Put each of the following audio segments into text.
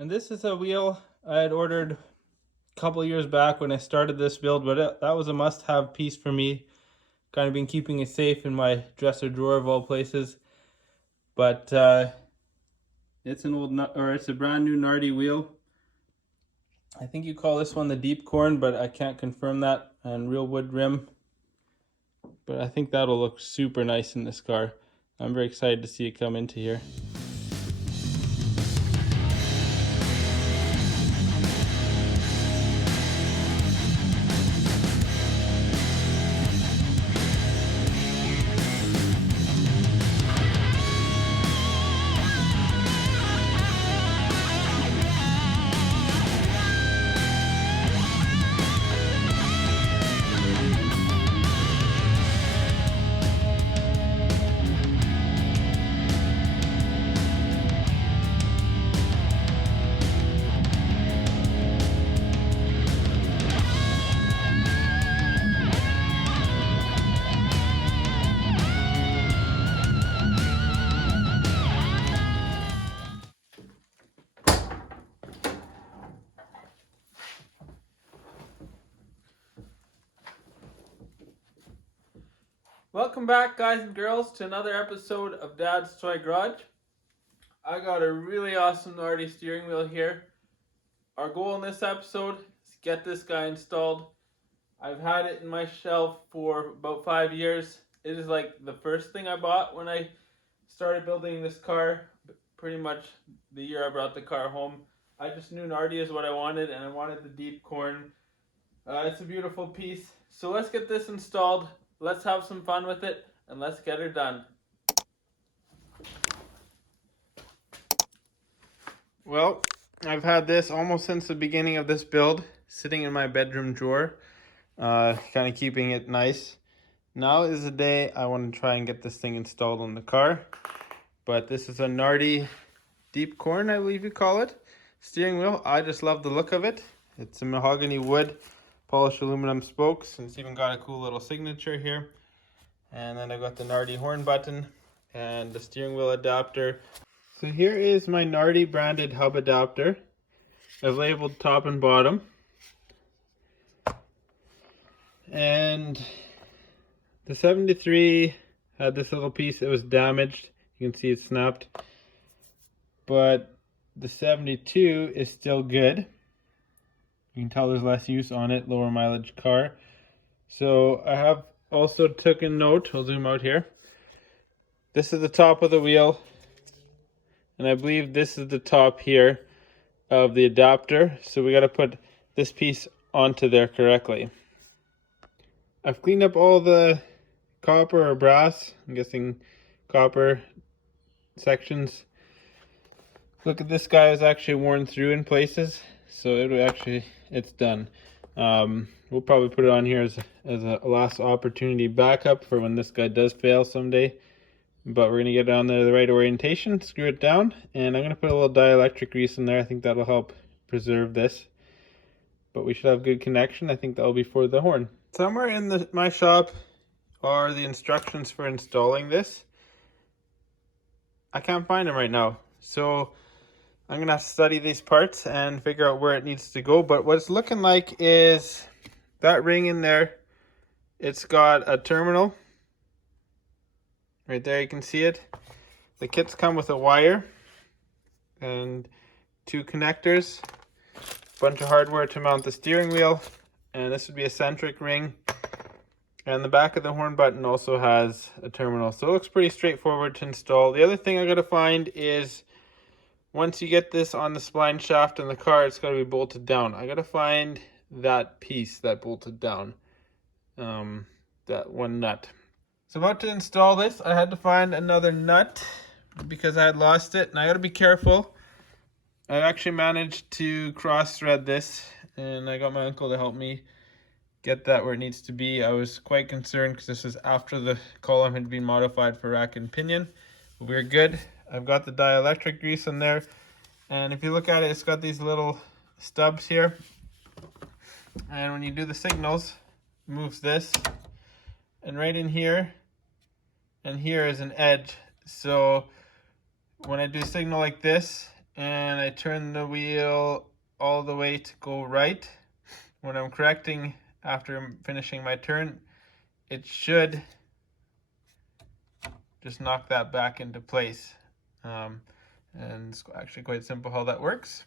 And this is a wheel I had ordered a couple years back when I started this build, but that was a must-have piece for me. Kind of been keeping it safe in my dresser drawer of all places. But it's it's a brand new Nardi wheel. I think you call this one the deep corn, but I can't confirm that. And real wood rim. But I think that'll look super nice in this car. I'm very excited to see it come into here. Welcome back, guys and girls, to another episode of Dad's Toy Garage. I got a really awesome Nardi steering wheel here. Our goal in this episode is to get this guy installed. I've had it in my shelf for about 5 years. It is like the first thing I bought when I started building this car, pretty much the year I brought the car home. I just knew Nardi is what I wanted, and I wanted the deep corn. It's a beautiful piece. So let's get this installed. Let's have some fun with it, and let's get her done. Well, I've had this almost since the beginning of this build, sitting in my bedroom drawer, kind of keeping it nice. Now is the day I want to try and get this thing installed on the car. But this is a Nardi deep corn, I believe you call it, steering wheel. I just love the look of it. It's a mahogany wood, polished aluminum spokes, and it's even got a cool little signature here. And then I've got the Nardi horn button and the steering wheel adapter. So here is my Nardi branded hub adapter. I've labeled top and bottom. And the 73 had this little piece that was damaged. You can see it snapped. But the 72 is still good. You can tell there's less use on it, lower mileage car. So I have also taken note, I'll zoom out here. This is the top of the wheel. And I believe this is the top here of the adapter. So we got to put this piece onto there correctly. I've cleaned up all the copper or brass, I'm guessing copper sections. Look at this guy is actually worn through in places. So it's done. We'll probably put it on here as a last opportunity backup for when this guy does fail someday. But we're going to get it on there the right orientation, screw it down, and I'm going to put a little dielectric grease in there. I think that'll help preserve this. But we should have good connection. I think that'll be for the horn. Somewhere in my shop are the instructions for installing this. I can't find them right now. So I'm going to have to study these parts and figure out where it needs to go. But what it's looking like is that ring in there. It's got a terminal. Right there, you can see it. The kits come with a wire and 2 connectors, a bunch of hardware to mount the steering wheel, and this would be a centric ring. And the back of the horn button also has a terminal, so it looks pretty straightforward to install. The other thing I gotta find is, once you get this on the spline shaft in the car, it's gotta be bolted down. I gotta find that piece that bolted down, that one nut. So about to install this, I had to find another nut because I had lost it, and I gotta be careful. I actually managed to cross thread this, and I got my uncle to help me get that where it needs to be. I was quite concerned because this is after the column had been modified for rack and pinion. But we're good. I've got the dielectric grease in there, and if you look at it, it's got these little stubs here. And when you do the signals, it moves this, and right in here and here is an edge. So when I do a signal like this, and I turn the wheel all the way to go right. When I'm correcting after finishing my turn, it should just knock that back into place. And it's actually quite simple how that works.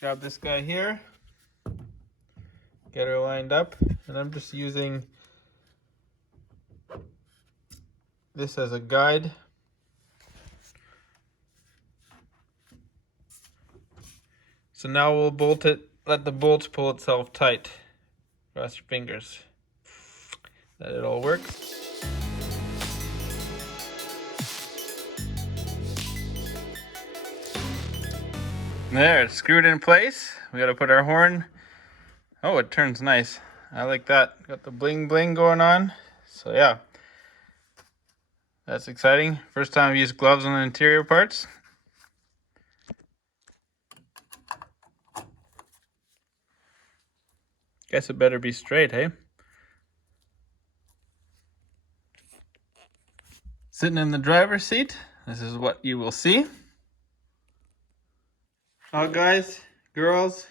Grab this guy here, get her lined up, and I'm just using this as a guide. So now we'll bolt it, let the bolt pull itself tight. Cross your fingers that it all works. There, it's screwed in place. We gotta put our horn. Oh, it turns nice. I like that. Got the bling bling going on. So yeah, that's exciting. First time I've used gloves on the interior parts. Guess it better be straight, hey? Sitting in the driver's seat, this is what you will see. Oh, guys, girls,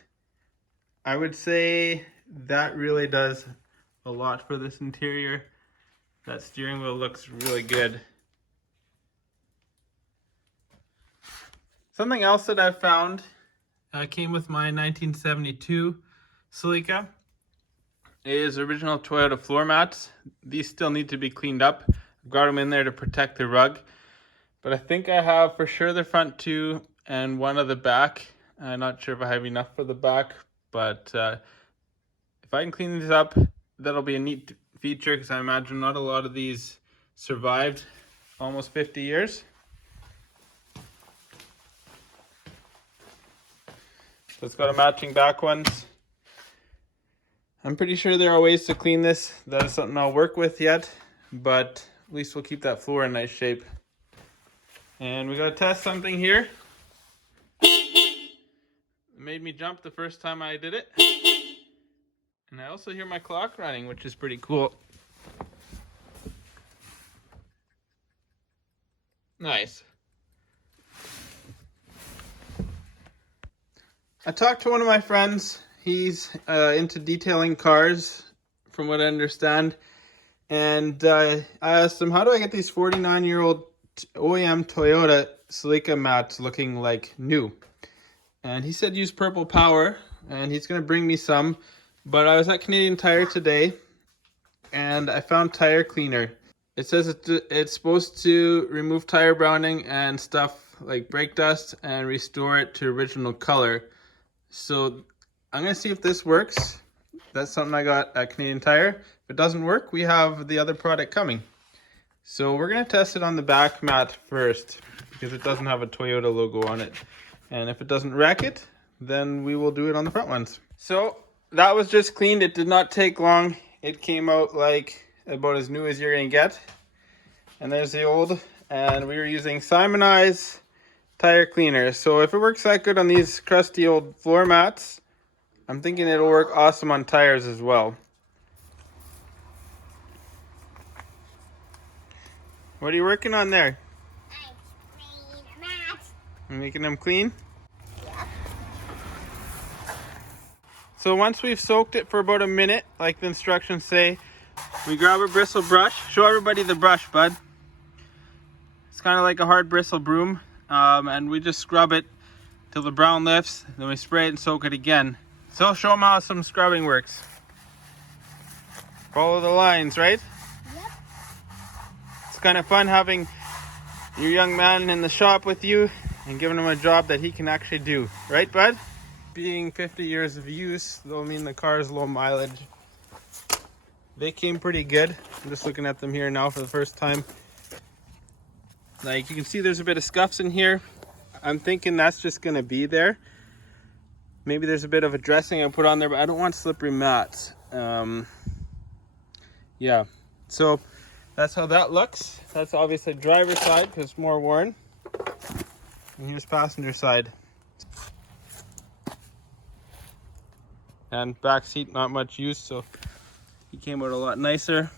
I would say that really does a lot for this interior. That steering wheel looks really good. Something else that I've found came with my 1972 Celica is original Toyota floor mats. These still need to be cleaned up. I've got them in there to protect the rug, but I think I have for sure the front two and one of the back. I'm not sure if I have enough for the back, but if I can clean these up, that'll be a neat feature, because I imagine not a lot of these survived almost 50 years. So it's got a matching back ones. I'm pretty sure there are ways to clean this. That is something I'll work with yet, but at least we'll keep that floor in nice shape. And we gotta test something here. It made me jump the first time I did it. And I also hear my clock running, which is pretty cool. Nice. I talked to one of my friends. He's into detailing cars, from what I understand. And I asked him, how do I get these 49-year-old OEM Toyota Celica mats looking like new? And he said use Purple Power, and he's going to bring me some. But I was at Canadian Tire today, and I found tire cleaner. It says it's supposed to remove tire browning and stuff like brake dust and restore it to original color. So I'm going to see if this works. That's something I got at Canadian Tire. If it doesn't work, we have the other product coming. So we're going to test it on the back mat first, because it doesn't have a Toyota logo on it. And if it doesn't wreck it, then we will do it on the front ones. So that was just cleaned. It did not take long. It came out like about as new as you're going to get. And there's the old. And we were using Simonized tire cleaner. So if it works that good on these crusty old floor mats, I'm thinking it'll work awesome on tires as well. What are you working on there? I'm cleaning the mats. You're making them clean? Yeah. So once we've soaked it for about a minute, like the instructions say, we grab a bristle brush. Show everybody the brush, bud. It's kind of like a hard bristle broom. And we just scrub it till the brown lifts. Then we spray it and soak it again. So show them how some scrubbing works. Follow the lines, right? Yep. It's kind of fun having your young man in the shop with you and giving him a job that he can actually do. Right, bud? Being 50 years of use, that'll mean the car's low mileage. They came pretty good. I'm just looking at them here now for the first time. Like, you can see there's a bit of scuffs in here. I'm thinking that's just going to be there. Maybe there's a bit of a dressing I put on there, but I don't want slippery mats. Yeah, so that's how that looks. That's obviously driver's side because it's more worn. And here's passenger side. And back seat, not much use, so he came out a lot nicer.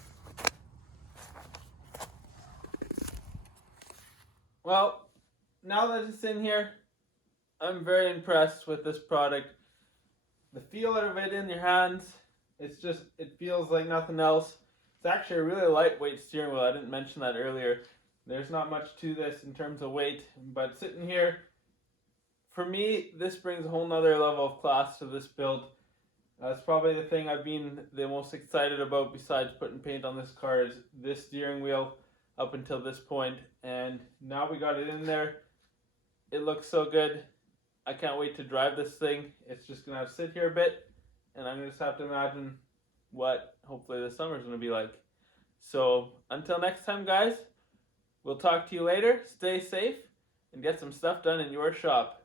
Well, now that it's in here, I'm very impressed with this product. The feel of it in your hands, it feels like nothing else. It's actually a really lightweight steering wheel. I didn't mention that earlier. There's not much to this in terms of weight, but sitting here, for me, this brings a whole nother level of class to this build. That's probably the thing I've been the most excited about besides putting paint on this car is this steering wheel up until this point. And now we got it in there. It looks so good. I can't wait to drive this thing. It's just going to sit here a bit. And I'm going to just have to imagine what hopefully the summer's going to be like. So until next time, guys, we'll talk to you later. Stay safe and get some stuff done in your shop.